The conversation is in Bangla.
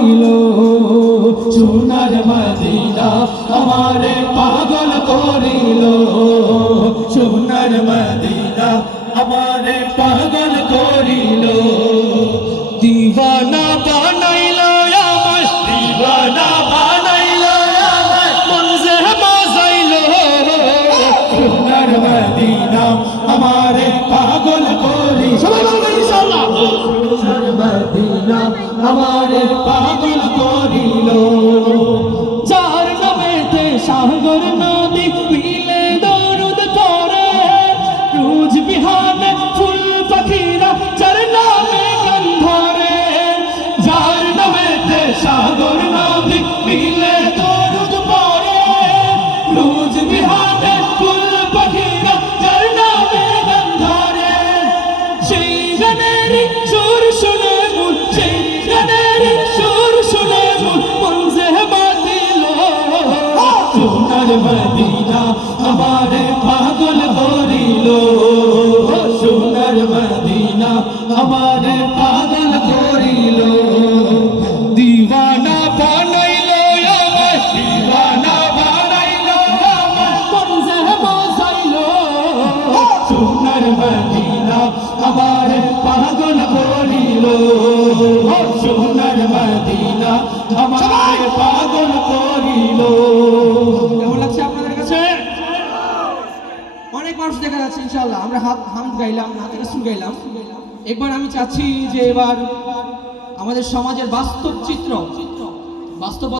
করিল সোনার মদিনা আমারে পাগল করিল সোনার মদিনা আমারে পাগল করিল দিওয়ানা বানাইল আমায় দিওয়ানা বানাইল আমায় মন যে বাজাইল সোনার মদিনা আমারে পাগল করিল সবাই বলবেন ইনশাআল্লাহ সোনার মদিনা আমারে পাগল করিল যার নামেতে সাগর নদী মিলে দরুদ পড়ে রোজ বিহানে ফুল পাখিরা যার নামে গান ধরে যার নামেতে সাগর নদী মিলে দরুদ পড়ে রোজ বিহানে ফুল পাখিরা যার নামে গান ধরে সেই গানের সুর শুনে মন সেই গানের সুর শুনে মন যে বাতিল সোনার মদিনা আমারে পাগল করিল সোনার মদিনা আমারে পাগল করিল দিওয়ানা বানাইল আমায় দিওয়ানা বানাইল আমায় মন যে বাজাইল সোনার মদিনা আমারে পাগল করিল সোনার মদিনা আমারে পাগল করিল কেমন লাগছে আপনাদের কাছে? অনেক মানুষ দেখা যাচ্ছে ইনশাআল্লাহ। আমরা হামদ গাইলাম, নাতে রাসূল গাইলাম। একবার আমি চাচ্ছি যে এবার আমাদের সমাজের বাস্তব চিত্র বাস্তব